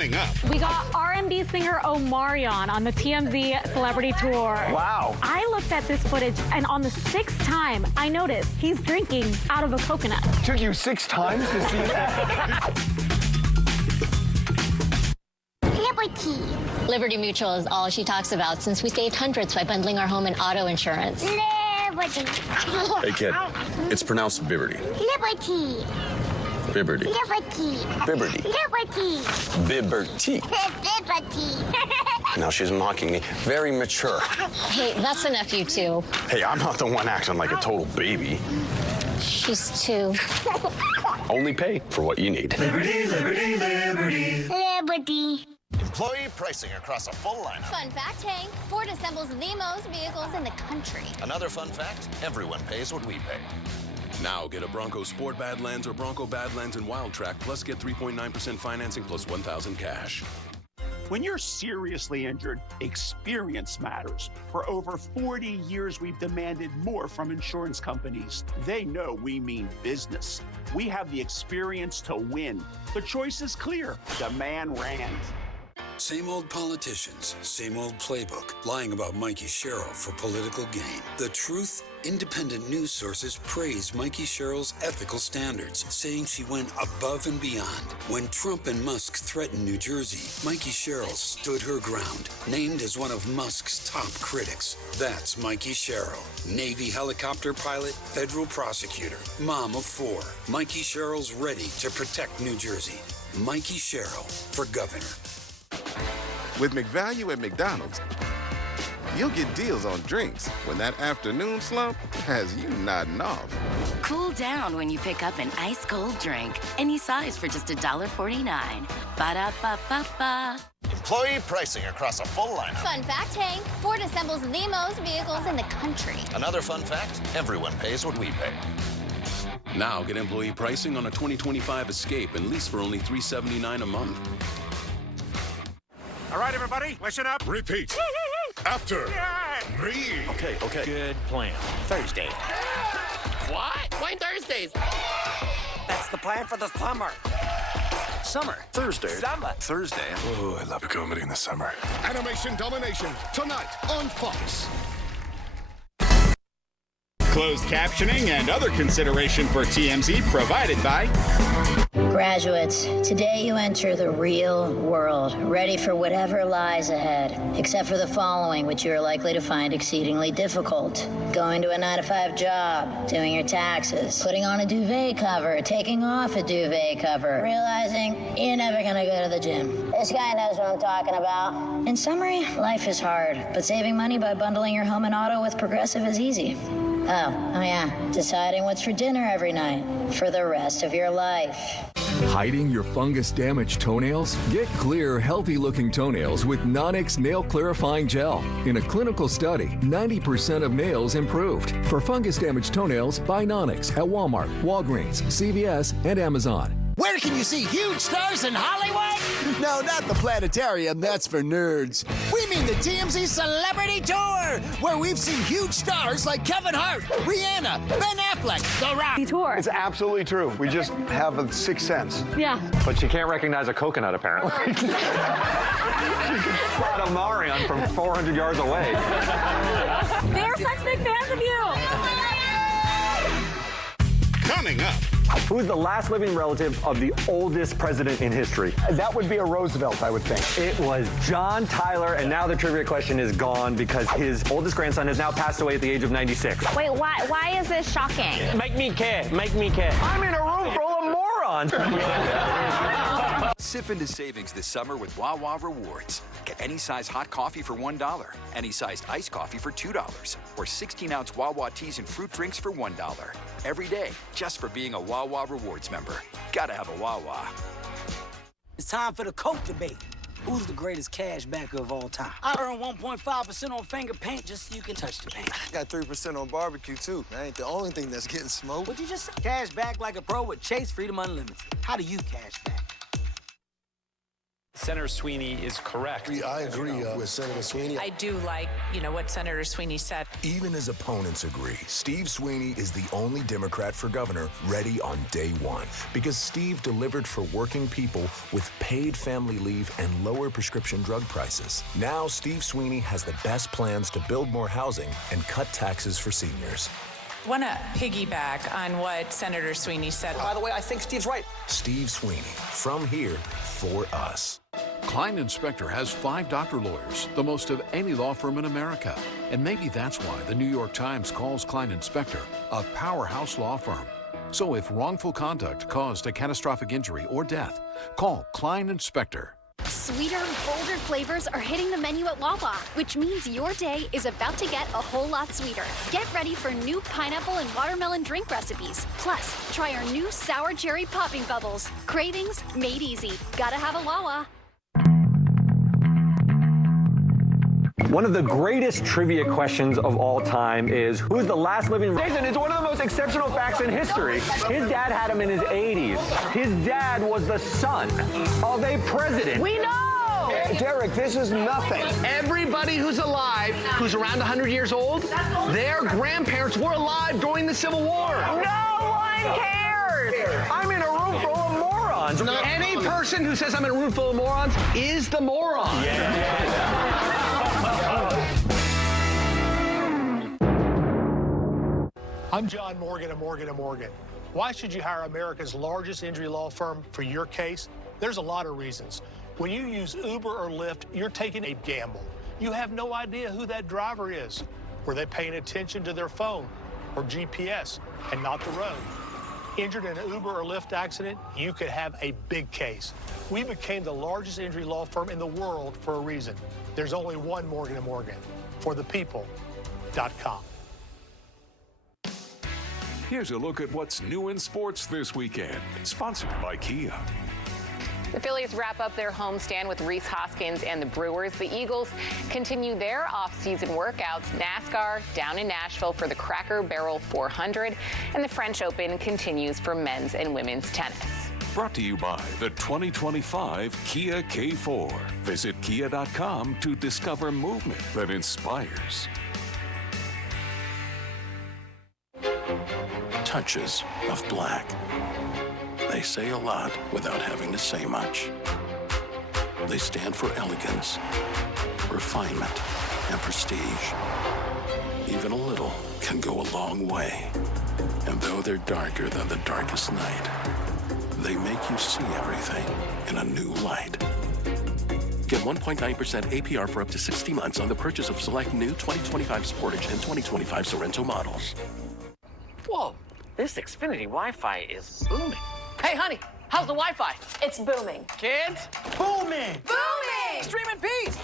Coming up. We got R&B singer Omarion on the TMZ Celebrity Tour. Wow. I looked at this footage, and on the 6th time, I noticed he's drinking out of a coconut. Took you 6 times to see that? Liberty. Liberty Mutual is all she talks about since we saved hundreds by bundling our home and auto insurance. Liberty. Hey, kid. It's pronounced Bibberty. Liberty. Bibberty. Liberty. Bibberty. Liberty. Bibberty. Liberty. Now she's mocking me. Very mature. Hey, that's the nephew, too. Hey, I'm not the one acting like a total baby. She's 2. Only pay for what you need. Liberty, liberty, liberty. Liberty. Employee pricing across a full lineup. Fun fact, Hank, Ford assembles the most vehicles in the country. Another fun fact, everyone pays what we pay. Now get a Bronco Sport Badlands or Bronco Badlands and Wild Track, plus get 3.9% financing plus $1,000 cash. When you're seriously injured, experience matters. For over 40 years, we've demanded more from insurance companies. They know we mean business. We have the experience to win. The choice is clear. Demand Rand. Same old politicians, same old playbook, lying about Mikey Sherrill for political gain. The truth? Independent news sources praise Mikey Sherrill's ethical standards, saying she went above and beyond. When Trump and Musk threatened New Jersey, Mikey Sherrill stood her ground, named as one of Musk's top critics. That's Mikey Sherrill, Navy helicopter pilot, federal prosecutor, mom of 4. Mikey Sherrill's ready to protect New Jersey. Mikey Sherrill for governor. With McValue at McDonald's, you'll get deals on drinks when that afternoon slump has you nodding off. Cool down when you pick up an ice-cold drink. Any size for just $1.49. Ba-da-ba-ba-ba. Employee pricing across a full lineup. Fun fact, Hank, Ford assembles the most vehicles in the country. Another fun fact, everyone pays what we pay. Now get employee pricing on a 2025 Escape and lease for only $379 a month. All right, everybody, listen up. Repeat. After me. Okay. Good plan. Thursday. What? Why Thursdays? That's the plan for the summer. Summer. Thursday. Summer. Thursday. Oh, I love comedy in the summer. Animation Domination, tonight on Fox. Closed captioning and other consideration for TMZ provided by... Graduates, today you enter the real world, ready for whatever lies ahead, except for the following, which you are likely to find exceedingly difficult. Going to a 9-to-5 job, doing your taxes, putting on a duvet cover, taking off a duvet cover, realizing you're never gonna go to the gym. This guy knows what I'm talking about. In summary, life is hard, but saving money by bundling your home and auto with Progressive is easy. Oh yeah, deciding what's for dinner every night for the rest of your life. Hiding your fungus-damaged toenails? Get clear, healthy-looking toenails with Nonix Nail Clarifying Gel. In a clinical study, 90% of nails improved. For fungus-damaged toenails, buy Nonix at Walmart, Walgreens, CVS, and Amazon. Where can you see huge stars in Hollywood? No, not the planetarium. That's for nerds. We mean the TMZ Celebrity Tour, where we've seen huge stars like Kevin Hart, Rihanna, Ben Affleck, The Rock. Tour. It's absolutely true. We just have a sixth sense. Yeah. But she can't recognize a coconut, apparently. She can spot a Marion from 400 yards away. They're such big fans of you. Coming up. Who's the last living relative of the oldest president in history? That would be a Roosevelt, I would think. It was John Tyler, and now the trivia question is gone because his oldest grandson has now passed away at the age of 96. Wait, why is this shocking? Make me care. I'm in a room full of morons. Sip into savings this summer with Wawa Rewards. Get any size hot coffee for $1, any sized iced coffee for $2, or 16-ounce Wawa teas and fruit drinks for $1. Every day, just for being a Wawa Rewards member. Gotta have a Wawa. It's time for the Coke debate. Who's the greatest cash backer of all time? I earn 1.5% on finger paint just so you can touch the paint. I got 3% on barbecue, too. That ain't the only thing that's getting smoked. What'd you just say? Cash back like a pro with Chase Freedom Unlimited. How do you cash back? Senator Sweeney is correct. I agree with Senator Sweeney. I do like, what Senator Sweeney said. Even as opponents agree, Steve Sweeney is the only Democrat for governor ready on day one, because Steve delivered for working people with paid family leave and lower prescription drug prices. Now Steve Sweeney has the best plans to build more housing and cut taxes for seniors. I want to piggyback on what Senator Sweeney said. By the way, I think Steve's right. Steve Sweeney, from here, for us. Klein & Spector has 5 doctor lawyers, the most of any law firm in America. And maybe that's why the New York Times calls Klein & Spector a powerhouse law firm. So if wrongful conduct caused a catastrophic injury or death, call Klein & Spector. Sweeter, bolder flavors are hitting the menu at Wawa, which means your day is about to get a whole lot sweeter. Get ready for new pineapple and watermelon drink recipes. Plus, try our new sour cherry popping bubbles. Cravings made easy. Gotta have a Wawa. One of the greatest trivia questions of all time is, who's the last living... Jason, it's one of the most exceptional facts in history. His dad had him in his 80s. His dad was the son of a president. We know! Derek, this is nothing. Everybody who's alive, who's around 100 years old, their grandparents were alive during the Civil War. No one cares! I'm in a room full of morons. Any person who says I'm in a room full of morons is the moron. Yeah. I'm John Morgan of Morgan & Morgan. Why should you hire America's largest injury law firm for your case? There's a lot of reasons. When you use Uber or Lyft, you're taking a gamble. You have no idea who that driver is. Were they paying attention to their phone or GPS and not the road? Injured in an Uber or Lyft accident, you could have a big case. We became the largest injury law firm in the world for a reason. There's only one Morgan & Morgan. ForThePeople.com. Here's a look at what's new in sports this weekend. Sponsored by Kia. The Phillies wrap up their homestand with Rhys Hoskins and the Brewers. The Eagles continue their off-season workouts. NASCAR down in Nashville for the Cracker Barrel 400. And the French Open continues for men's and women's tennis. Brought to you by the 2025 Kia K4. Visit kia.com to discover movement that inspires. Touches of black. They say a lot without having to say much. They stand for elegance, refinement, and prestige. Even a little can go a long way. And though they're darker than the darkest night, they make you see everything in a new light. Get 1.9% APR for up to 60 months on the purchase of select new 2025 Sportage and 2025 Sorrento models. Whoa, this Xfinity Wi-Fi is booming. Hey, honey, how's the Wi-Fi? It's booming. Kids? Booming! Booming! Streaming peas!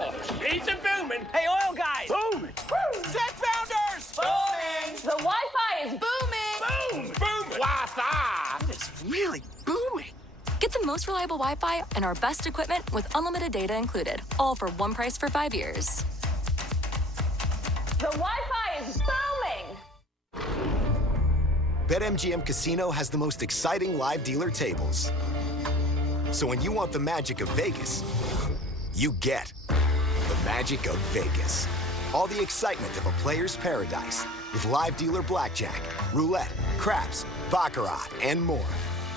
Oh, she's a booming. Hey, oil guys! Booming! Tech founders! Booming! The Wi-Fi is booming! Boom! Booming! Wi-Fi! It's really booming. Get the most reliable Wi-Fi and our best equipment with unlimited data included, all for one price for 5 years. The Wi-Fi is booming! BetMGM Casino has the most exciting live dealer tables. So when you want the magic of Vegas, you get the magic of Vegas. All the excitement of a player's paradise with live dealer blackjack, roulette, craps, baccarat, and more.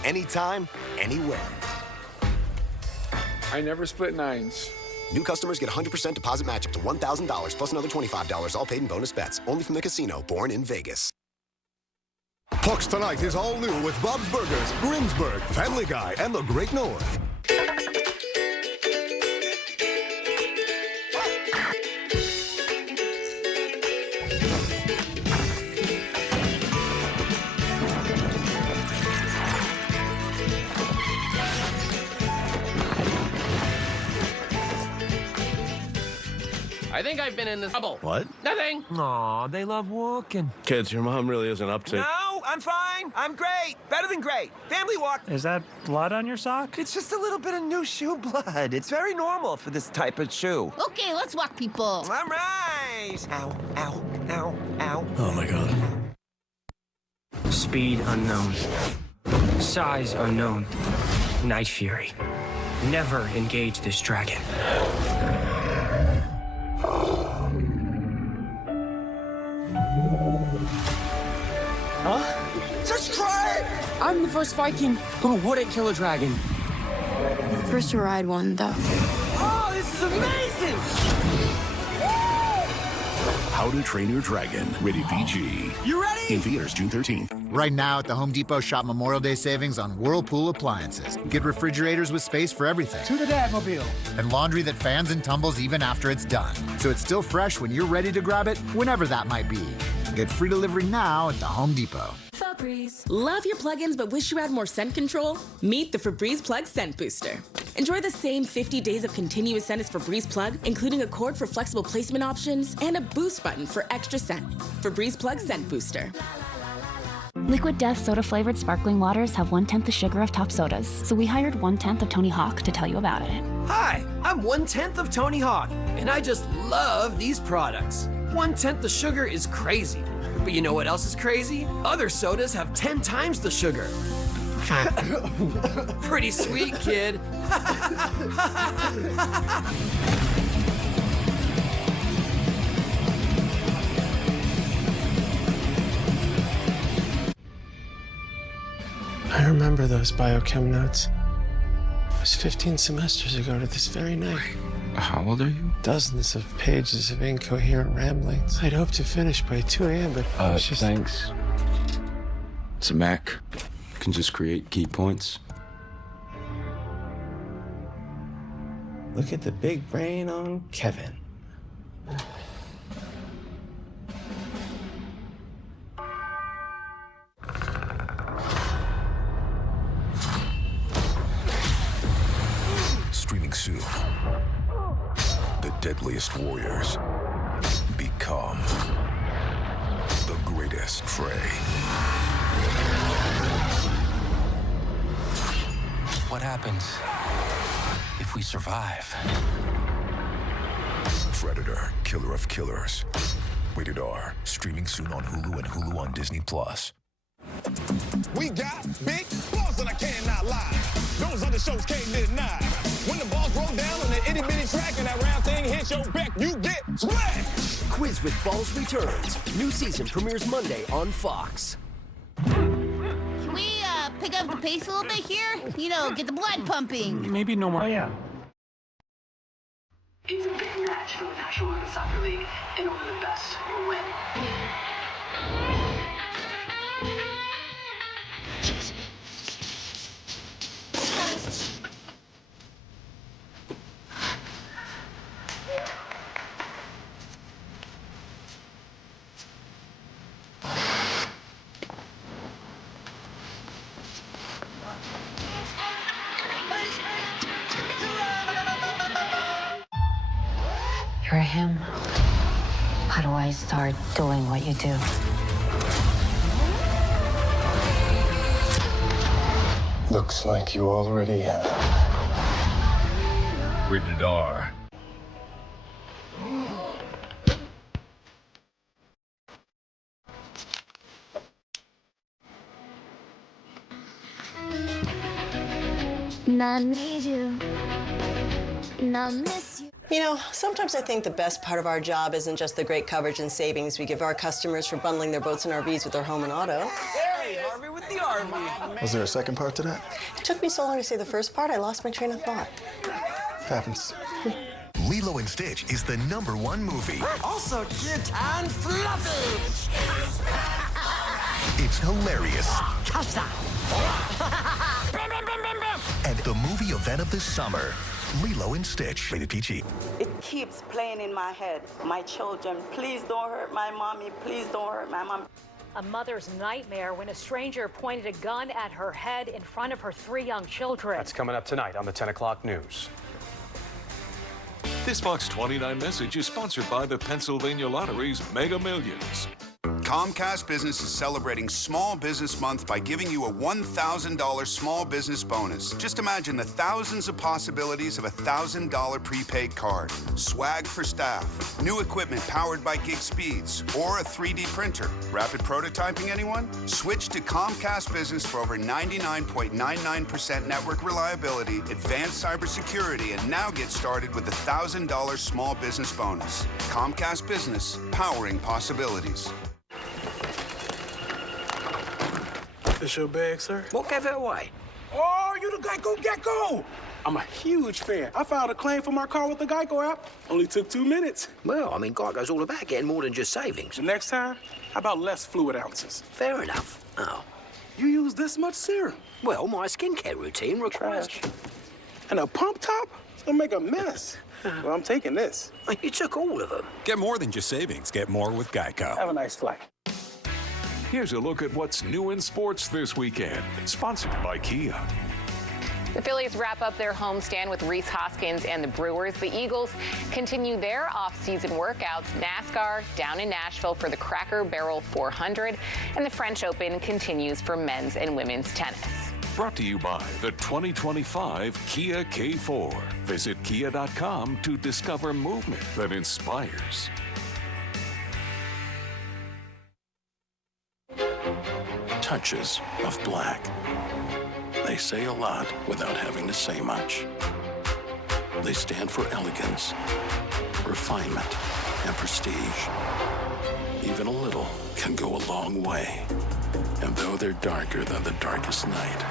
Anytime, anywhere. I never split nines. New customers get 100% deposit match up to $1,000 plus another $25, all paid in bonus bets. Only from the casino, born in Vegas. Fox Tonight is all new with Bob's Burgers, Greensburg, Family Guy, and the Great North. I think I've been in this trouble. What? Nothing. Aw, they love walking. Kids, your mom really isn't up to... No, I'm fine. I'm great. Better than great. Family walk. Is that blood on your sock? It's just a little bit of new shoe blood. It's very normal for this type of shoe. Okay, let's walk, people. All right. Ow, ow, ow, ow. Oh, my God. Speed unknown. Size unknown. Night Fury. Never engage this dragon. Huh? Just try it! I'm the first Viking who wouldn't kill a dragon. First to ride one, though. Oh, this is amazing! How to Train Your Dragon, rated PG. You ready? In theaters June 13th. Right now at the Home Depot, shop Memorial Day savings on Whirlpool appliances. Get refrigerators with space for everything. To the Dadmobile. And laundry that fans and tumbles even after it's done. So it's still fresh when you're ready to grab it, whenever that might be. Get free delivery now at the Home Depot. Febreze. Love your plugins but wish you had more scent control? Meet the Febreze Plug Scent Booster. Enjoy the same 50 days of continuous scent as Febreze Plug, including a cord for flexible placement options and a boost button for extra scent. Febreze Plug Scent Booster. Liquid Death soda-flavored sparkling waters have 1/10 the sugar of top sodas, so we hired 1/10 of Tony Hawk to tell you about it. Hi, I'm 1/10 of Tony Hawk, and I just love these products. 1/10 the sugar is crazy. But you know what else is crazy? Other sodas have 10 times the sugar. Pretty sweet, kid. I remember those biochem notes. It was 15 semesters ago to this very night. How old are you? Dozens of pages of incoherent ramblings. I'd hoped to finish by 2 a.m., but thanks. It's a Mac. You can just create key points. Look at the big brain on Kevin. Streaming soon. The deadliest warriors become the greatest prey. What happens if we survive? Predator, Killer of Killers. Rated R. Streaming soon on Hulu and Hulu on Disney+. We got big balls and I cannot lie. Those other shows can't deny. When the balls roll down on the itty bitty track and that round thing hits your back, you get smashed. Quiz with Balls returns. New season premieres Monday on Fox. Can we pick up the pace a little bit here? You know, get the blood pumping. Maybe no more. Oh, yeah. It's a big match for the National Women's Soccer League, and only the best will win. You're him. How do I start doing what you do? Looks like you already have. Rated R. And I need you. And I miss you. You know, sometimes I think the best part of our job isn't just the great coverage and savings we give our customers for bundling their boats and RVs with their home and auto. Hey, Harvey with the RV. Was there a second part to that? It took me so long to say the first part, I lost my train of thought. Happens. Lilo and Stitch is the #1 movie. Also cute and fluffy. It's hilarious. And the movie event of the summer, Lilo and Stitch, rated PG. It keeps playing in my head. My children, please don't hurt my mommy. Please don't hurt my mom. A mother's nightmare when a stranger pointed a gun at her head in front of her 3 young children. That's coming up tonight on the 10 o'clock news. This Fox 29 message is sponsored by the Pennsylvania Lottery's Mega Millions. Comcast Business is celebrating Small Business Month by giving you a $1,000 small business bonus. Just imagine the thousands of possibilities of a $1,000 prepaid card, swag for staff, new equipment powered by gig speeds, or a 3D printer. Rapid prototyping, anyone? Switch to Comcast Business for over 99.99% network reliability, advanced cybersecurity, and now get started with a $1,000 small business bonus. Comcast Business, powering possibilities. This your bag, sir? What gave it away? Oh, you the Geico Gecko! I'm a huge fan. I filed a claim for my car with the Geico app. Only took 2 minutes. Well, I mean, Geico's all about getting more than just savings. The next time, how about less fluid ounces? Fair enough. Oh. You use this much serum? Well, my skincare routine requires... And a pump top? It's gonna make a mess. Well, I'm taking this. You took all of them. Get more than just savings. Get more with Geico. Have a nice flight. Here's a look at what's new in sports this weekend. Sponsored by Kia. The Phillies wrap up their homestand with Rhys Hoskins and the Brewers. The Eagles continue their off-season workouts. NASCAR down in Nashville for the Cracker Barrel 400. And the French Open continues for men's and women's tennis. Brought to you by the 2025 Kia K4. Visit kia.com to discover movement that inspires. Touches of black. They say a lot without having to say much. They stand for elegance, refinement, and prestige. Even a little can go a long way. And though they're darker than the darkest night,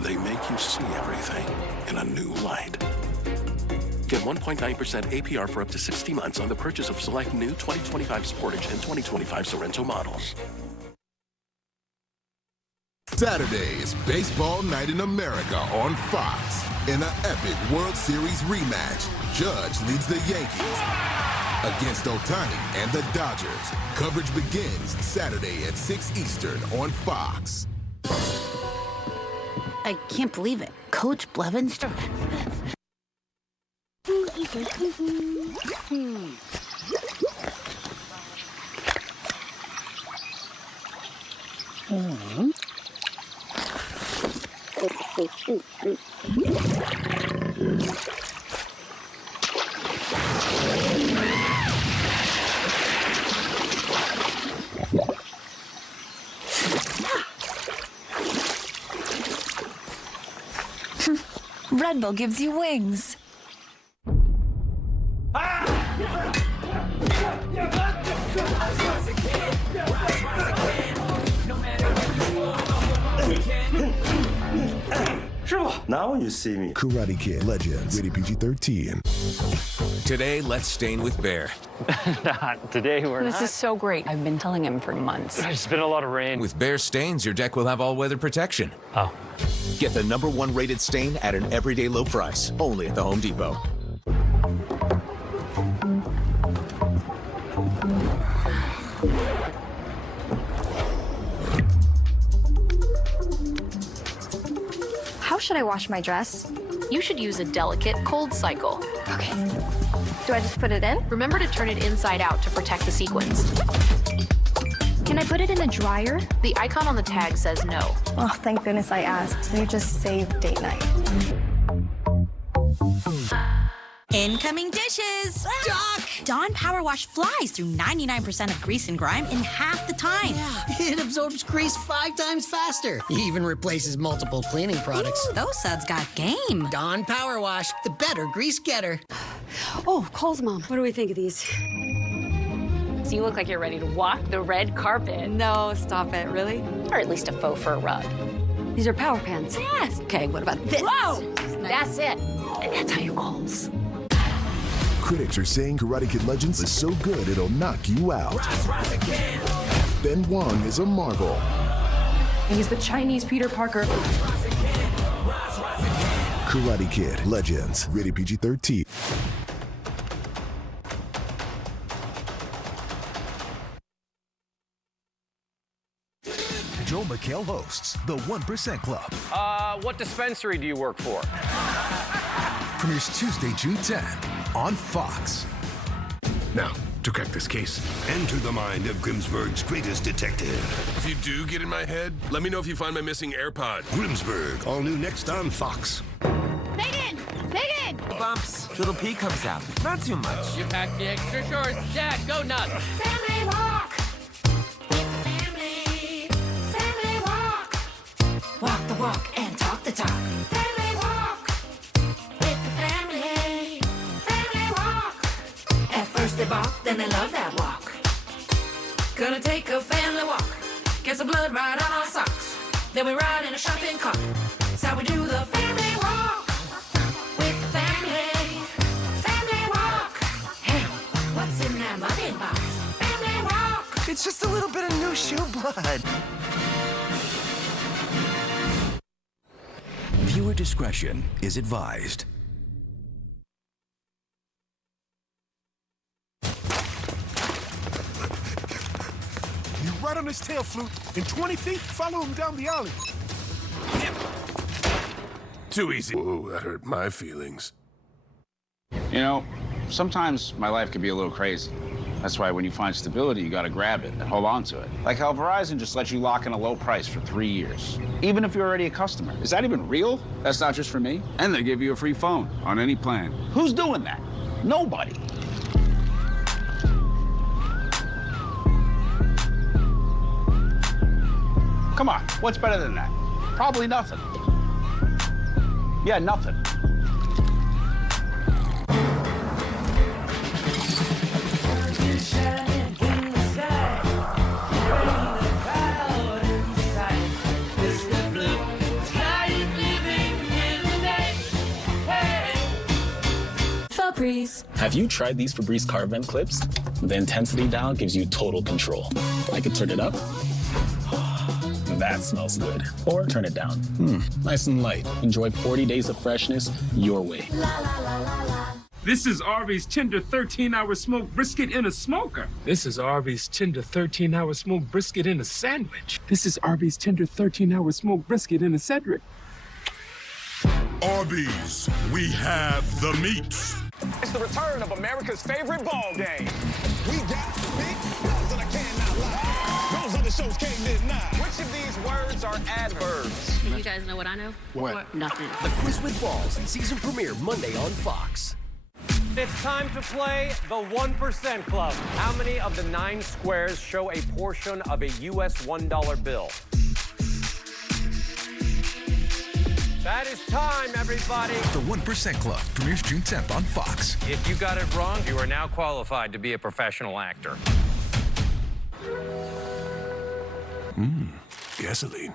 they make you see everything in a new light. Get 1.9% APR for up to 60 months on the purchase of select new 2025 Sportage and 2025 Sorrento models. Saturday is Baseball Night in America on Fox. In an epic World Series rematch, Judge leads the Yankees against Ohtani and the Dodgers. Coverage begins Saturday at 6 Eastern on Fox. I can't believe it. Coach Blevins. Red Bull gives you wings. Now you see me. Karate Kid Legends, rated PG-13. Today, let's stain with Bear. Today we're This is so great. I've been telling him for months. It's been a lot of rain. With Bear stains, your deck will have all-weather protection. Oh. Get the #1 rated stain at an everyday low price, only at the Home Depot. How should I wash my dress? You should use a delicate cold cycle. Okay. Do I just put it in? Remember to turn it inside out to protect the sequins. Can I put it in the dryer? The icon on the tag says no. Oh, thank goodness I asked. You just saved date night. Incoming dishes! Doc! Dawn Power Wash flies through 99% of grease and grime in half the time. Yeah, it absorbs grease 5 times faster. Even replaces multiple cleaning products. Ooh, those suds got game. Dawn Power Wash, the better grease getter. Oh, Cole's mom. What do we think of these? So you look like you're ready to walk the red carpet. No, stop it. Really? Or at least a faux fur rug. These are power pants. Yes. Okay, what about this? Whoa! Nice. That's it. And that's how you Coles. Critics are saying Karate Kid Legends is so good it'll knock you out. Rise again. Ben Wong is a marvel. He's the Chinese Peter Parker. Karate Kid Legends, rated PG-13. Joel McHale hosts the 1% Club. What dispensary do you work for? Premieres Tuesday, June 10 on Fox. Now, to crack this case. Enter the mind of Grimsburg's greatest detective. If you do get in my head, let me know if you find my missing AirPod. Grimsburg, all new next on Fox. Megan! Megan! Bumps. Little pee comes out. Not too much. You packed the extra shorts. Dad, go nuts. Family walk. Family. Family walk. Walk the walk and talk the talk. Family walk. With the family. Family walk. At first they balk, then they love that walk. Gonna take a family walk. Get some blood right on our socks. Then we ride in a shopping cart. That's how we do the family walk. With the family. Family walk. Hey, what's in that muffin box? Family walk. It's just a little bit of new shoe blood. Viewer discretion is advised. You're right on his tail, Flute. In 20 feet, follow him down the alley. Too easy. Oh, that hurt my feelings. You know, sometimes my life can be a little crazy. That's why when you find stability, you gotta grab it and hold on to it. Like how Verizon just lets you lock in a low price for 3 years, even if you're already a customer. Is that even real? That's not just for me. And they give you a free phone on any plan. Who's doing that? Nobody. Come on, what's better than that? Probably nothing. Yeah, nothing. Febreze. Have you tried these Febreze car vent clips? The intensity dial gives you total control. I could turn it up. That smells good. Or turn it down. Nice and light. Enjoy 40 days of freshness your way. This is Arby's tender 13-hour smoked brisket in a smoker. This is Arby's tender 13-hour smoked brisket in a sandwich. This is Arby's tender 13-hour smoked brisket in a Cedric. Arby's, we have the meats. It's the return of America's favorite ball game. We got big shows that I cannot lie. Those other shows can't deny. Which of these words are adverbs? Do you guys know what I know? What? Nothing. The Quiz with Balls, season premiere Monday on Fox. It's time to play the 1% Club. How many of the 9 squares show a portion of a U.S. $1 bill? That is time, everybody. The 1% Club premieres June 10th on Fox. If you got it wrong, you are now qualified to be a professional actor. Gasoline.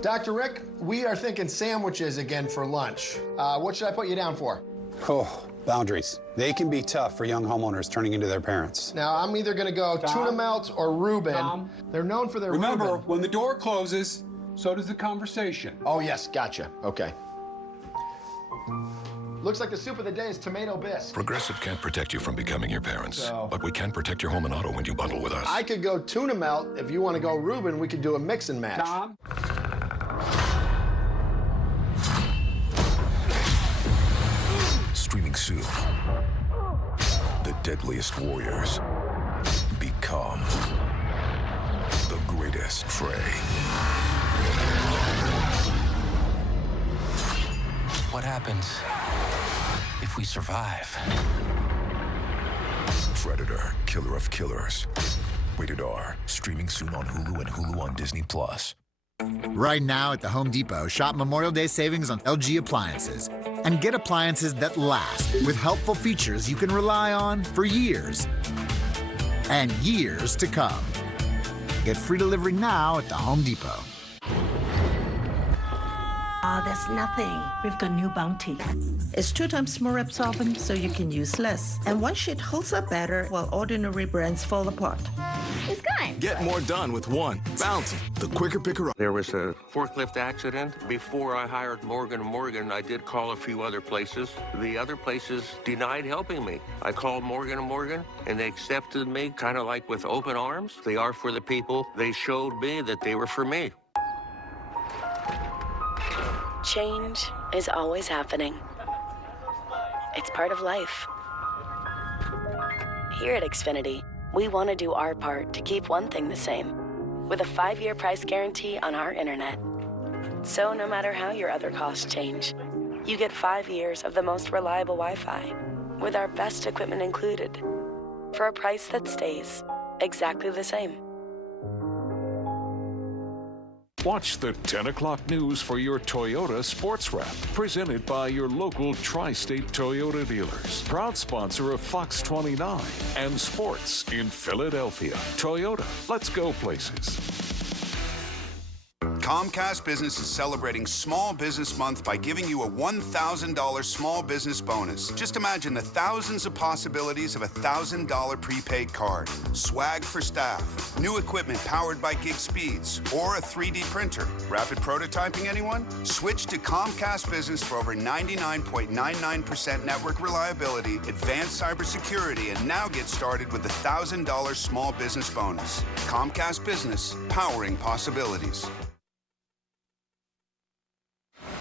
Dr. Rick, we are thinking sandwiches again for lunch. What should I put you down for? Oh, boundaries. They can be tough for young homeowners turning into their parents. Now, I'm either going to go tuna melt or Reuben. They're known for their Remember, Reuben. when the door closes, so does the conversation. Oh, yes, gotcha. Okay. Looks like the soup of the day is tomato bisque. Progressive can't protect you from becoming your parents, but we can protect your home and auto when you bundle with us. I could go tuna melt. If you want to go Reuben, we could do a mix and match. Tom? Streaming soon. The deadliest warriors become the greatest prey. What happens if we survive? Predator, Killer of Killers. Rated R. Streaming soon on Hulu and Hulu on Disney+. Right now at the Home Depot, shop Memorial Day savings on LG appliances. And get appliances that last with helpful features you can rely on for years. And years to come. Get free delivery now at the Home Depot. That's nothing. We've got new Bounty. It's 2 times more absorbent, so you can use less. And one sheet holds up better while ordinary brands fall apart. It's gone. Get more done with one. Bounty, the quicker picker up. There was a forklift accident. Before I hired Morgan & Morgan, I did call a few other places. The other places denied helping me. I called Morgan & Morgan, and they accepted me kind of like with open arms. They are for the people. They showed me that they were for me. Change is always happening. It's part of life. Here at Xfinity, we want to do our part to keep one thing the same, with a 5-year price guarantee on our internet. So no matter how your other costs change, you get 5 years of the most reliable Wi-Fi, with our best equipment included, for a price that stays exactly the same. Watch the 10 o'clock news for your Toyota Sports Wrap, presented by your local Tri-State Toyota dealers. Proud sponsor of Fox 29 and sports in Philadelphia. Toyota, let's go places. Comcast Business is celebrating Small Business Month by giving you a $1,000 small business bonus. Just imagine the thousands of possibilities of a $1,000 prepaid card, swag for staff, new equipment powered by gig speeds, or a 3D printer. Rapid prototyping, anyone? Switch to Comcast Business for over 99.99% network reliability, advanced cybersecurity, and now get started with the $1,000 small business bonus. Comcast Business, powering possibilities.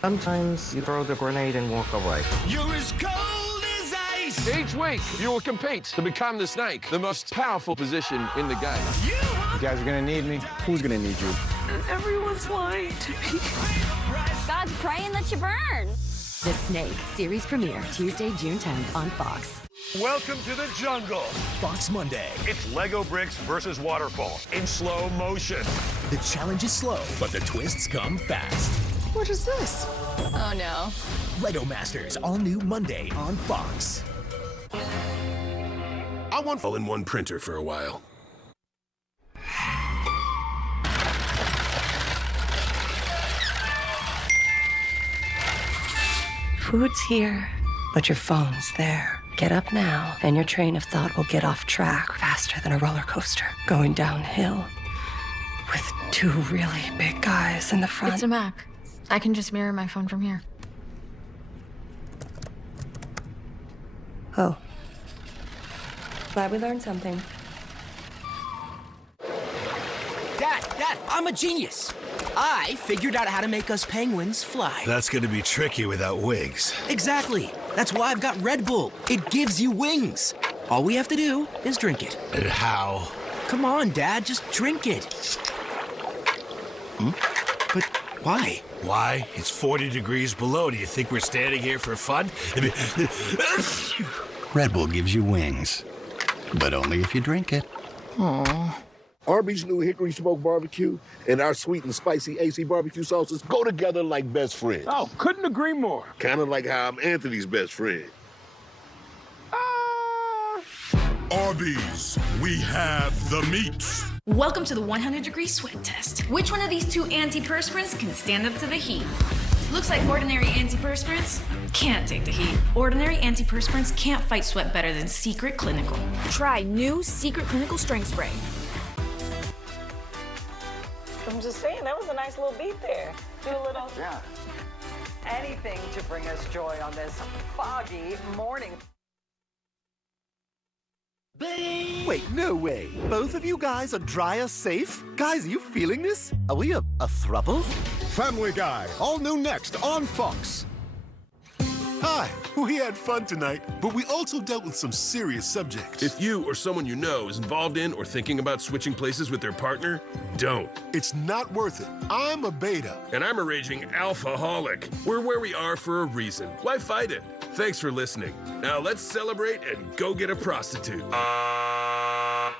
Sometimes you throw the grenade and walk away. You're as cold as ice! Each week, you will compete to become the Snake, the most powerful position in the game. You guys are gonna need me. Who's gonna need you? Everyone's lying to me. God's praying that you burn. The Snake series premiere Tuesday, June 10th on Fox. Welcome to the jungle. Fox Monday. It's Lego bricks versus waterfall in slow motion. The challenge is slow, but the twists come fast. What is this? Oh no. Lego Masters, all new Monday on Fox. I want all-in-one printer for a while. Food's here, but your phone's there. Get up now, and your train of thought will get off track faster than a roller coaster going downhill with two really big guys in the front. It's a Mac. I can just mirror my phone from here. Oh. Glad we learned something. Dad, I'm a genius. I figured out how to make us penguins fly. That's gonna be tricky without wings. Exactly. That's why I've got Red Bull. It gives you wings. All we have to do is drink it. And how? Come on, Dad, just drink it. But why? Why? It's 40 degrees below. Do you think we're standing here for fun? Red Bull gives you wings, but only if you drink it. Aww. Arby's new hickory smoked barbecue and our sweet and spicy AC barbecue sauces go together like best friends. Oh, couldn't agree more. Kind of like how I'm Anthony's best friend. Arby's, we have the meats. Welcome to the 100-degree sweat test. Which one of these two antiperspirants can stand up to the heat? Looks like ordinary antiperspirants can't take the heat. Ordinary antiperspirants can't fight sweat better than Secret Clinical. Try new Secret Clinical Strength Spray. I'm just saying, that was a nice little beat there. Do a little... Yeah. Anything to bring us joy on this foggy morning. Wait, no way. Both of you guys are dryer safe? Guys, are you feeling this? Are we a throuple? Family Guy, all new next on Fox. Hi, we had fun tonight, but we also dealt with some serious subjects. If you or someone you know is involved in or thinking about switching places with their partner, don't. It's not worth it. I'm a beta. And I'm a raging alphaholic. We're where we are for a reason. Why fight it? Thanks for listening. Now let's celebrate and go get a prostitute.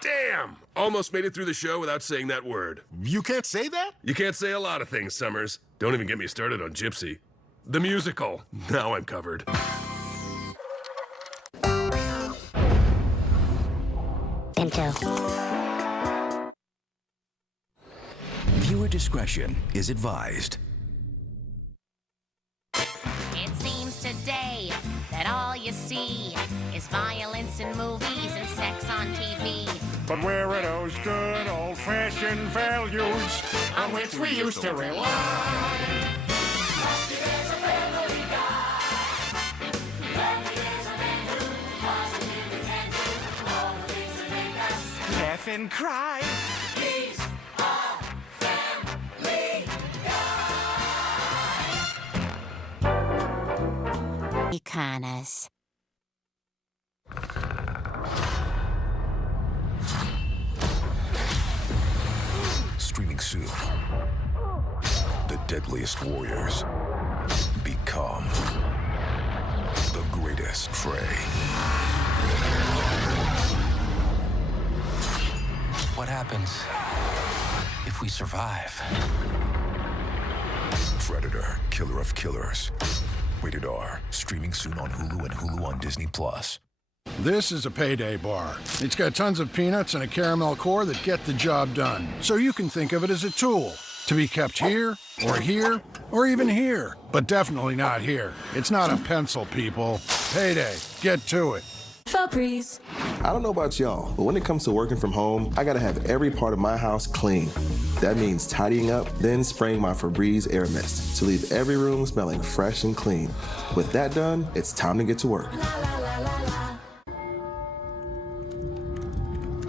Damn! Almost made it through the show without saying that word. You can't say that? You can't say a lot of things, Summers. Don't even get me started on Gypsy. The musical. Now I'm covered. Bento. Viewer discretion is advised. It seems today that all you see is violence in movies and sex on TV. But where are those good old-fashioned values on which we used to rely? Laugh and cry. He's a family guy. Econos. soon, the deadliest warriors become the greatest prey. What happens if we survive? Predator, Killer of Killers. Rated R. Streaming soon on Hulu and Hulu on Disney+. This is a payday bar. It's got tons of peanuts and a caramel core that get the job done. So you can think of it as a tool to be kept here, or even here. But definitely not here. It's not a pencil, people. Payday. Get to it. Febreze. I don't know about y'all, but when it comes to working from home, I gotta have every part of my house clean. That means tidying up, then spraying my Febreze air mist to leave every room smelling fresh and clean. With that done, it's time to get to work.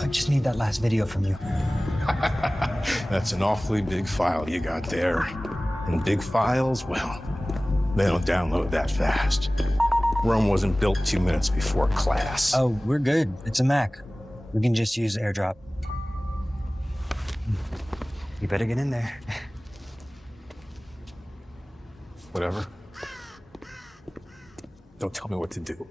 I just need that last video from you. That's an awfully big file you got there. And big files, well, they don't download that fast. Rome wasn't built 2 minutes before class. Oh, we're good. It's a Mac. We can just use AirDrop. You better get in there. Whatever. Don't tell me what to do.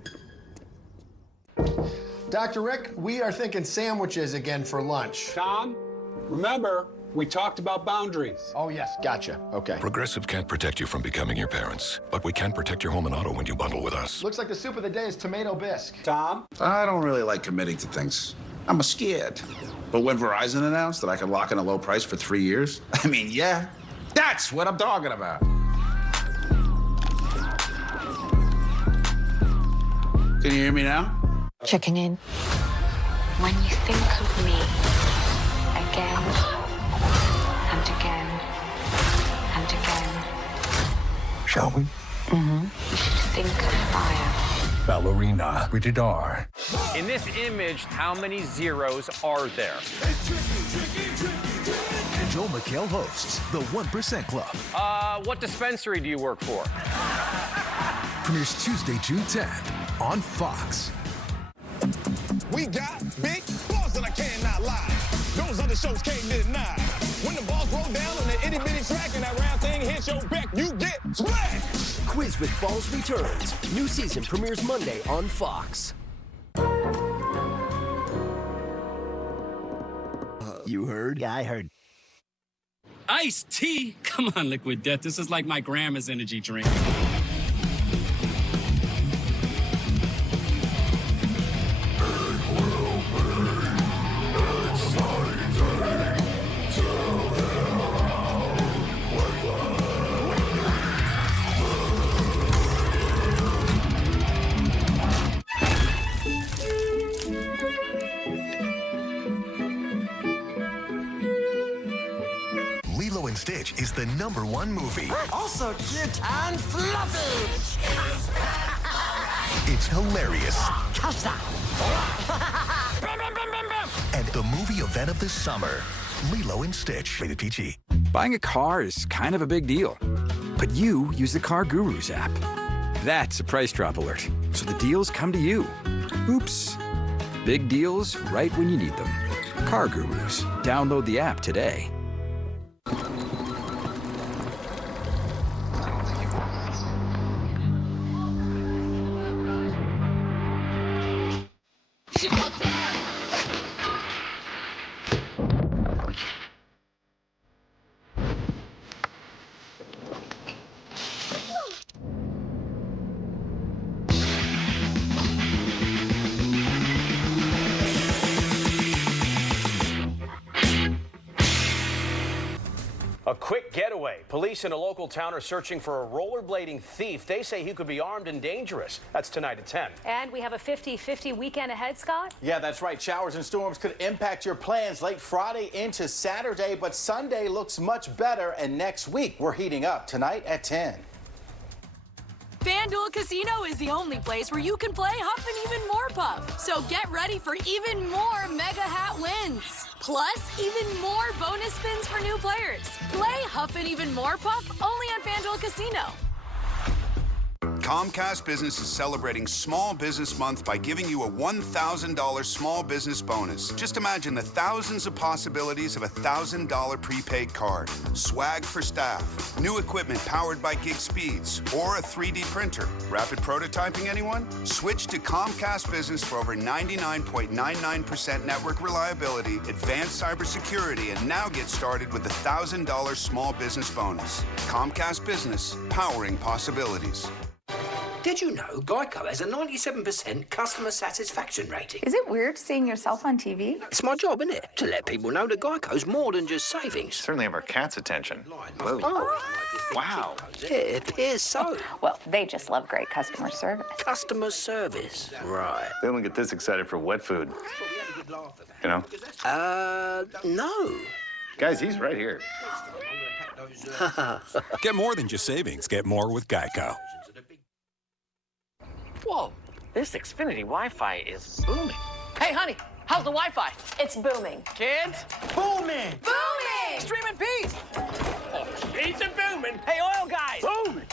Dr. Rick, we are thinking sandwiches again for lunch. Tom, remember, we talked about boundaries. Oh, yes, gotcha. Okay. Progressive can't protect you from becoming your parents, but we can protect your home and auto when you bundle with us. Looks like the soup of the day is tomato bisque. Tom? I don't really like committing to things. I'm scared. But when Verizon announced that I could lock in a low price for 3 years, I mean, yeah, that's what I'm talking about. Can you hear me now? Checking in. When you think of me again and again and again. Shall we? Mm-hmm. You should think of fire. Ballerina. Rated R. In this image, how many zeros are there? Joel McHale hosts the 1% Club. What dispensary do you work for? Premieres Tuesday, June 10th on Fox. We got big balls that I cannot lie. Those other shows can't deny. When the balls roll down on the itty bitty track and that round thing hits your back, you get smashed. Quiz with Balls returns. New season premieres Monday on Fox. You heard? Yeah, I heard. Iced tea? Come on, Liquid Death. This is like my grandma's energy drink. Lilo and Stitch is the #1 movie. Also cute and fluffy. It's hilarious. And the movie event of the summer, Lilo and Stitch, rated PG. Buying a car is kind of a big deal, but you use the Car Gurus app. That's a price drop alert, so the deals come to you. Oops. Big deals right when you need them. Car Gurus. Download the app today. A quick getaway. Police in a local town are searching for a rollerblading thief. They say he could be armed and dangerous. That's tonight at 10. And we have a 50-50 weekend ahead, Scott? Yeah, that's right. Showers and storms could impact your plans late Friday into Saturday, but Sunday looks much better, and next week we're heating up tonight at 10. FanDuel Casino is the only place where you can play Huff and Even More Puff. So get ready for even more Mega Hat wins. Plus, even more bonus spins for new players. Play Huff and Even More Puff only on FanDuel Casino. Comcast Business is celebrating Small Business Month by giving you a $1,000 small business bonus. Just imagine the thousands of possibilities of a $1,000 prepaid card, swag for staff, new equipment powered by gig speeds, or a 3D printer. Rapid prototyping, anyone? Switch to Comcast Business for over 99.99% network reliability, advanced cybersecurity, and now get started with the $1,000 small business bonus. Comcast Business, powering possibilities. Did you know Geico has a 97% customer satisfaction rating? Is it weird seeing yourself on TV? It's my job, isn't it? To let people know that Geico's more than just savings. Certainly have our cat's attention. Whoa. Oh. Wow. Yeah, it appears so. Well, they just love great customer service. Customer service. Right. They don't get this excited for wet food. You know? No. Guys, he's right here. Get more than just savings. Get more with Geico. Whoa, this Xfinity Wi-Fi is booming. Hey, honey, how's the Wi-Fi? It's booming. Kids? Booming! Booming! Stream in peace! Oh, she's a booming. Hey, oil guys! Booming!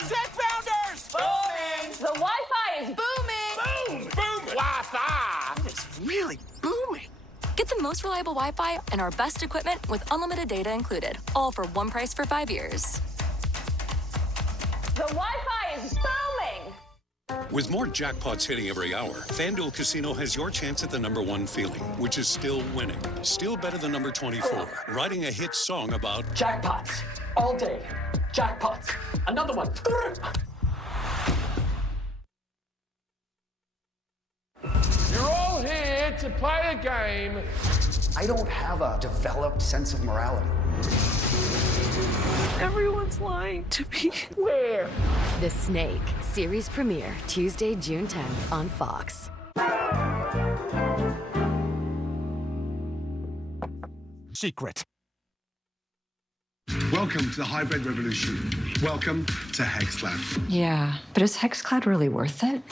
Tech founders! Booming! The Wi-Fi is booming! Boom! Booming! Wi-Fi! It's really booming. Get the most reliable Wi-Fi and our best equipment with unlimited data included, all for one price for 5 years. The Wi-Fi is booming! With more jackpots hitting every hour, FanDuel Casino has your chance at the #1 feeling, which is still winning. Still better than number 24, writing a hit song about jackpots all day. Jackpots. Another one. You're all here to play a game. I don't have a developed sense of morality. Everyone's lying to me. Where? The Snake, series premiere, Tuesday, June 10th on Fox. Secret. Welcome to the hybrid revolution. Welcome to HexLab. Yeah, but is Hexclad really worth it?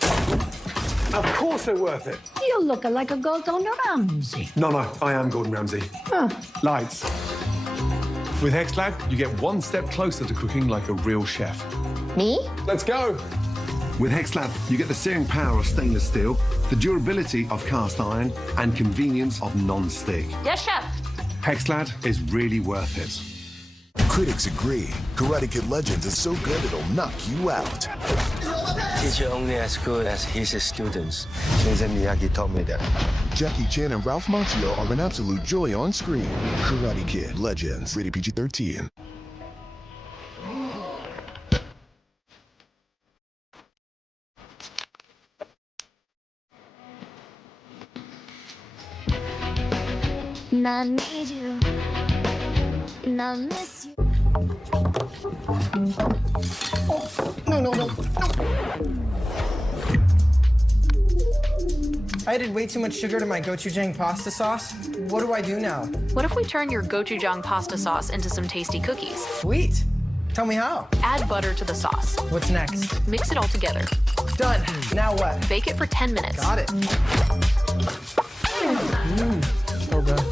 Of course they're worth it. You look like a Gordon Ramsay. No, I am Gordon Ramsay. Huh. Lights. With HexLab, you get one step closer to cooking like a real chef. Me? Let's go. With HexLab, you get the searing power of stainless steel, the durability of cast iron, and convenience of non-stick. Yes, chef. HexLab is really worth it. Critics agree. Karate Kid Legends is so good it'll knock you out. Teacher only as good as his students. Sensei Miyagi taught me that. Jackie Chan and Ralph Macchio are an absolute joy on screen. Karate Kid Legends, rated PG-13. I need you. I miss you. No. I added way too much sugar to my gochujang pasta sauce. What do I do now? What if we turn your gochujang pasta sauce into some tasty cookies? Sweet. Tell me how. Add butter to the sauce. What's next? Mix it all together. Done. Now what? Bake it for 10 minutes. Got it. So good.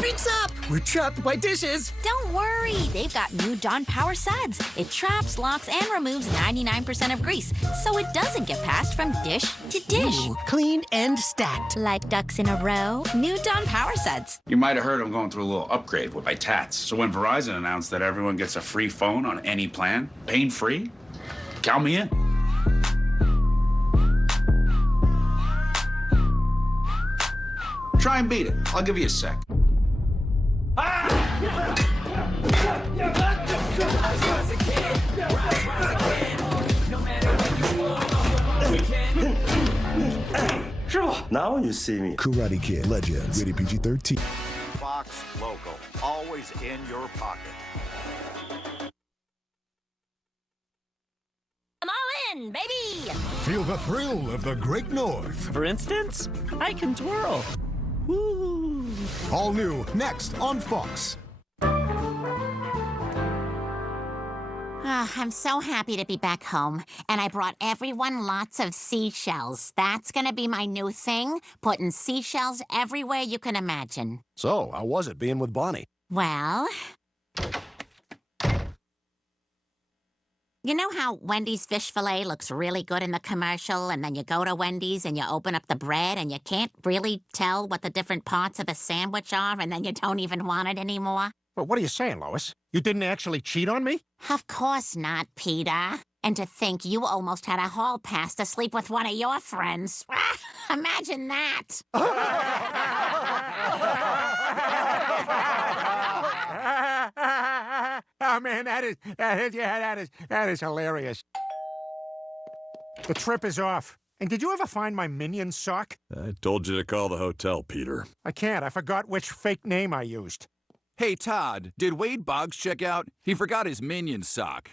Beats up! We're trapped by dishes. Don't worry, they've got new Dawn Power Suds. It traps, locks, and removes 99% of grease, so it doesn't get passed from dish to dish. Ooh, clean and stacked. Like ducks in a row. New Dawn Power Suds. You might have heard I'm going through a little upgrade with my tats. So when Verizon announced that everyone gets a free phone on any plan, pain-free, count me in. Try and beat it. I'll give you a sec. Now you see me. Karate Kid Legends, rated PG-13. Fox Local, always in your pocket. I'm all in, baby! Feel the thrill of the Great North. For instance, I can twirl. Woo! All new, next on Fox. I'm so happy to be back home, and I brought everyone lots of seashells. That's gonna be my new thing, putting seashells everywhere you can imagine. So, how was it being with Bonnie? Well, You know how Wendy's fish fillet looks really good in the commercial, and then you go to Wendy's and you open up the bread and you can't really tell what the different parts of a sandwich are, and then you don't even want it anymore? Well, what are you saying, Lois? You didn't actually cheat on me? Of course not, Peter. And to think you almost had a hall pass to sleep with one of your friends. Imagine that. Oh, man, that is hilarious. The trip is off. And did you ever find my Minion sock? I told you to call the hotel, Peter. I can't. I forgot which fake name I used. Hey, Todd, did Wade Boggs check out? He forgot his Minion sock.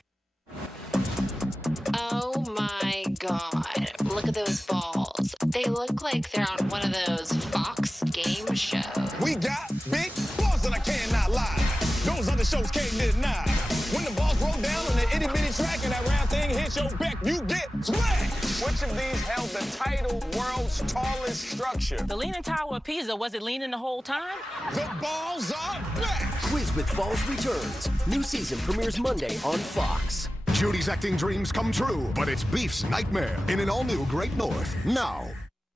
Oh my god. Look at those balls. They look like they're on one of those Fox game shows. We got big balls and I cannot lie. Those other shows can't deny. When the balls roll down on the itty bitty track and that round thing hits your back, you get smashed. Which of these held the title world's tallest structure? The Leaning Tower of Pisa, was it leaning the whole time? The balls are back. Quiz with Balls returns. New season premieres Monday on Fox. Judy's acting dreams come true, but it's Beef's nightmare in an all-new Great North. Now.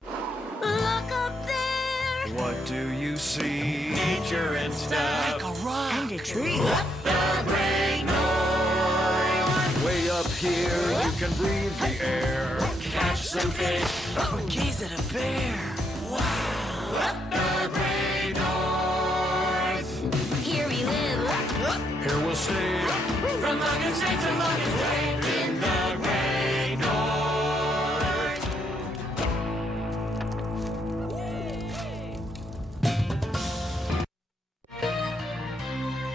Look up there! What do you see? Nature and stuff. Like a rock. And a tree. The Great North. Way up here, you can breathe the air. Catch some fish. Oh, gaze at a bear. Wow. The Great North. Here we live. Here we'll stay. From Longest Day to Longest Day in the Great North.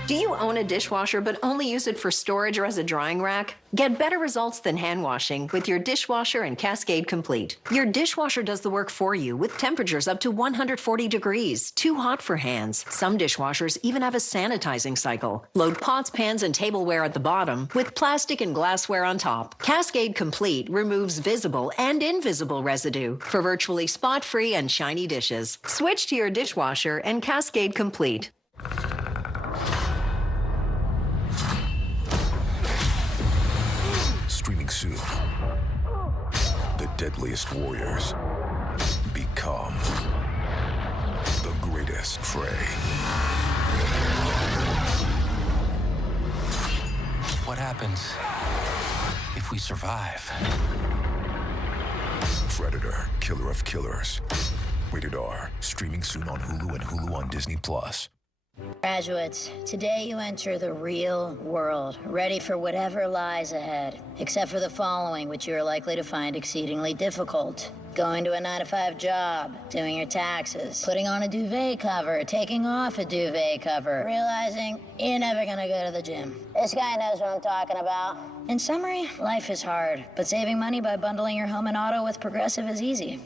Do you own a dishwasher but only use it for storage or as a drying rack? Get better results than hand washing with your dishwasher and Cascade Complete. Your dishwasher does the work for you with temperatures up to 140 degrees, too hot for hands. Some dishwashers even have a sanitizing cycle. Load pots, pans, and tableware at the bottom with plastic and glassware on top. Cascade Complete removes visible and invisible residue for virtually spot-free and shiny dishes. Switch to your dishwasher and Cascade Complete. Streaming soon. The deadliest warriors become the greatest prey. What happens if we survive? Predator, Killer of Killers. Rated R. Streaming soon on Hulu and Hulu on Disney+. Graduates, today you enter the real world, ready for whatever lies ahead, except for the following, which you are likely to find exceedingly difficult. Going to a 9-to-5 job, doing your taxes, putting on a duvet cover, taking off a duvet cover, realizing you're never gonna go to the gym. This guy knows what I'm talking about. In summary, life is hard, but saving money by bundling your home and auto with Progressive is easy.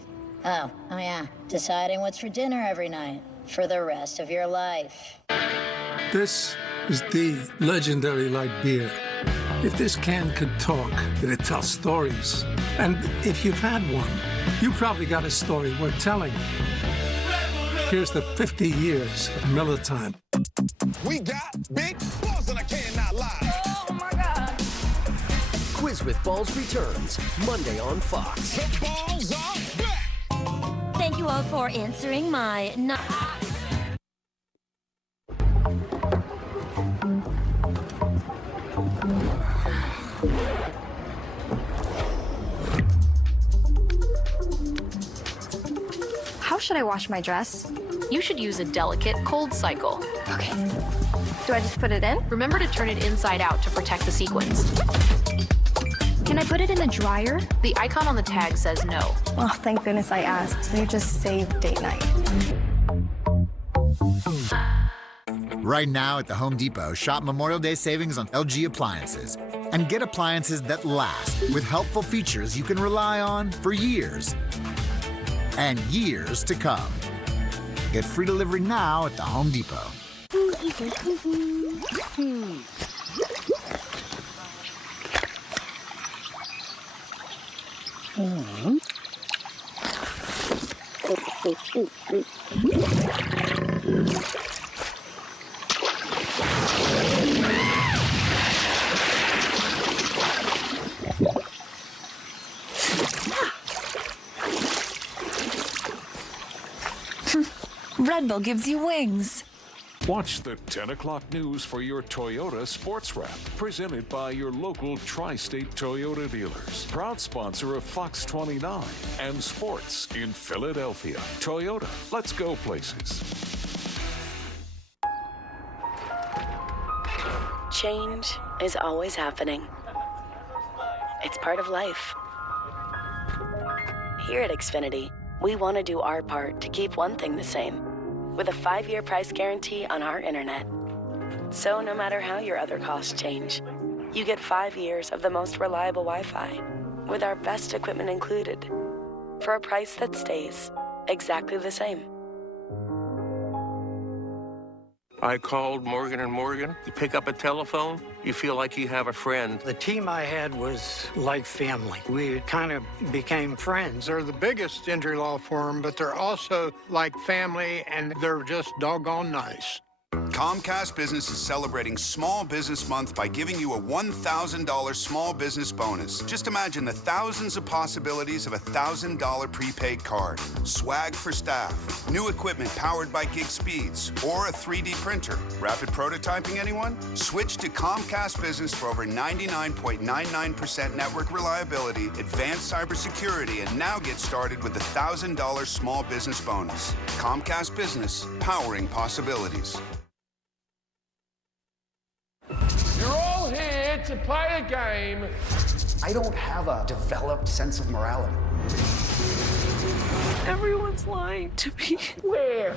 Oh yeah, deciding what's for dinner every night for the rest of your life. This is the legendary light beer. If this can could talk, it'd tell stories. And if you've had one, you probably got a story worth telling. Here's the 50 years of Miller Time. We got big balls and I cannot lie. Oh my God. Quiz with Balls returns Monday on Fox. The balls are back. Thank you all for answering my How should I wash my dress? You should use a delicate cold cycle. Okay. Do I just put it in? Remember to turn it inside out to protect the sequins. Can I put it in the dryer? The icon on the tag says no. Oh, thank goodness I asked. You just saved date night. Right now at the Home Depot, shop Memorial Day savings on LG appliances and get appliances that last with helpful features you can rely on for years and years to come. Get free delivery now at the Home Depot. handle gives you wings. Watch the 10 o'clock news for your Toyota Sports Wrap, presented by your local Tri-State Toyota dealers. Proud sponsor of Fox 29 and sports in Philadelphia. Toyota, let's go places. Change is always happening. It's part of life. Here at Xfinity, we want to do our part to keep one thing the same, with a 5-year price guarantee on our internet. So no matter how your other costs change, you get 5 years of the most reliable Wi-Fi, with our best equipment included, for a price that stays exactly the same. I called Morgan & Morgan. You pick up a telephone, you feel like you have a friend. The team I had was like family. We kind of became friends. They're the biggest injury law firm, but they're also like family, and they're just doggone nice. Comcast Business is celebrating Small Business Month by giving you a $1,000 small business bonus. Just imagine the thousands of possibilities of a $1,000 prepaid card, swag for staff, new equipment powered by gig speeds, or a 3D printer. Rapid prototyping, anyone? Switch to Comcast Business for over 99.99% network reliability, advanced cybersecurity, and now get started with the $1,000 small business bonus. Comcast Business, powering possibilities. You're all here to play a game. I don't have a developed sense of morality. Everyone's lying to me. Where?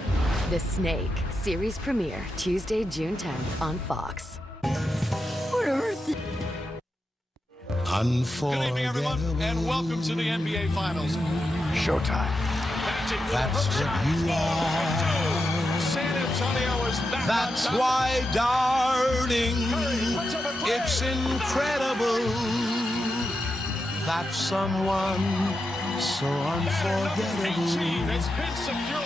The Snake, series premiere, Tuesday, June 10th on Fox. What earth? Unforgettable. Good evening, everyone, and welcome to the NBA Finals. Showtime. That's what you are. San Antonio is back. That's why, darling, it's incredible that someone so unforgettable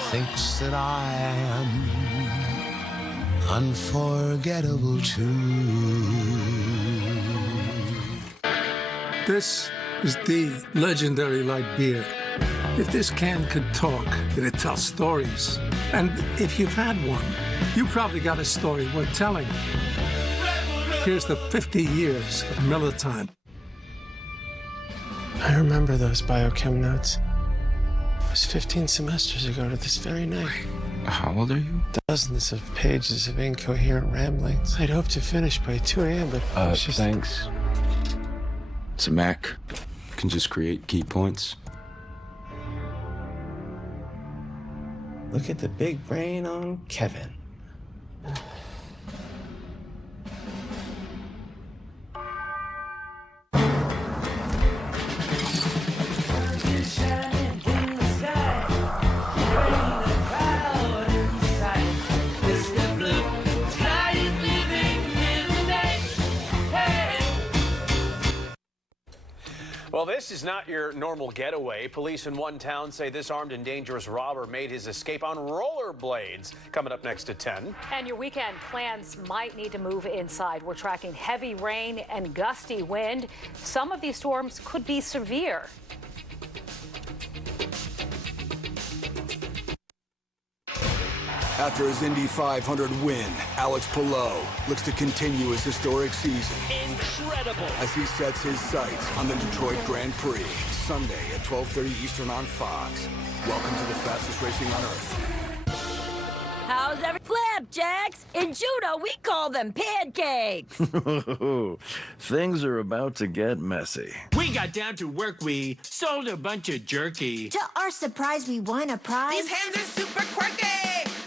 thinks that I am unforgettable too. This is the legendary light beer. If this can could talk, it'd tell stories. And if you've had one, you probably got a story worth telling. Here's the 50 years of Miller time. I remember those biochem notes. It was 15 semesters ago to this very night. How old are you? Dozens of pages of incoherent ramblings. I'd hoped to finish by 2 a.m., but it was just... Thanks. It's a Mac. You can just create key points. Look at the big brain on Kevin. Well, this is not your normal getaway. Police in one town say this armed and dangerous robber made his escape on rollerblades. Coming up next at 10. And your weekend plans might need to move inside. We're tracking heavy rain and gusty wind. Some of these storms could be severe. After his Indy 500 win, Alex Palou looks to continue his historic season. Incredible! As he sets his sights on the Detroit Grand Prix, Sunday at 12:30 Eastern on Fox. Welcome to the fastest racing on Earth. How's every flapjacks? In judo, we call them pancakes. Things are about to get messy. We got down to work, we sold a bunch of jerky. To our surprise, we won a prize. These hands are super quirky.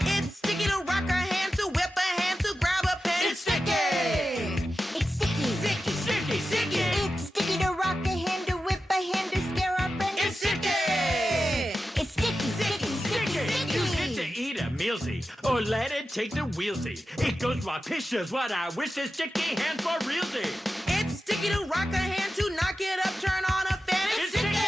It's sticky to rock a hand, to whip a hand, to grab a pen. It's sticky. It's sticky. Sticky, sticky, sticky. It's sticky to rock a hand, to whip a hand, to scare our friend. It's sticky. It's sticky, sticky, sticky, sticky. Use it to eat a mealsy, or let it take the wheelsy. It goes my pictures, what I wish is sticky hand for realsy. It's sticky to rock a hand, to knock it up, turn on a fan. It's sticky.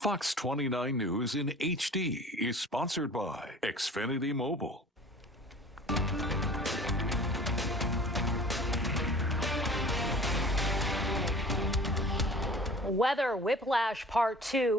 Fox 29 News in HD is sponsored by Xfinity Mobile. Weather Whiplash Part 2.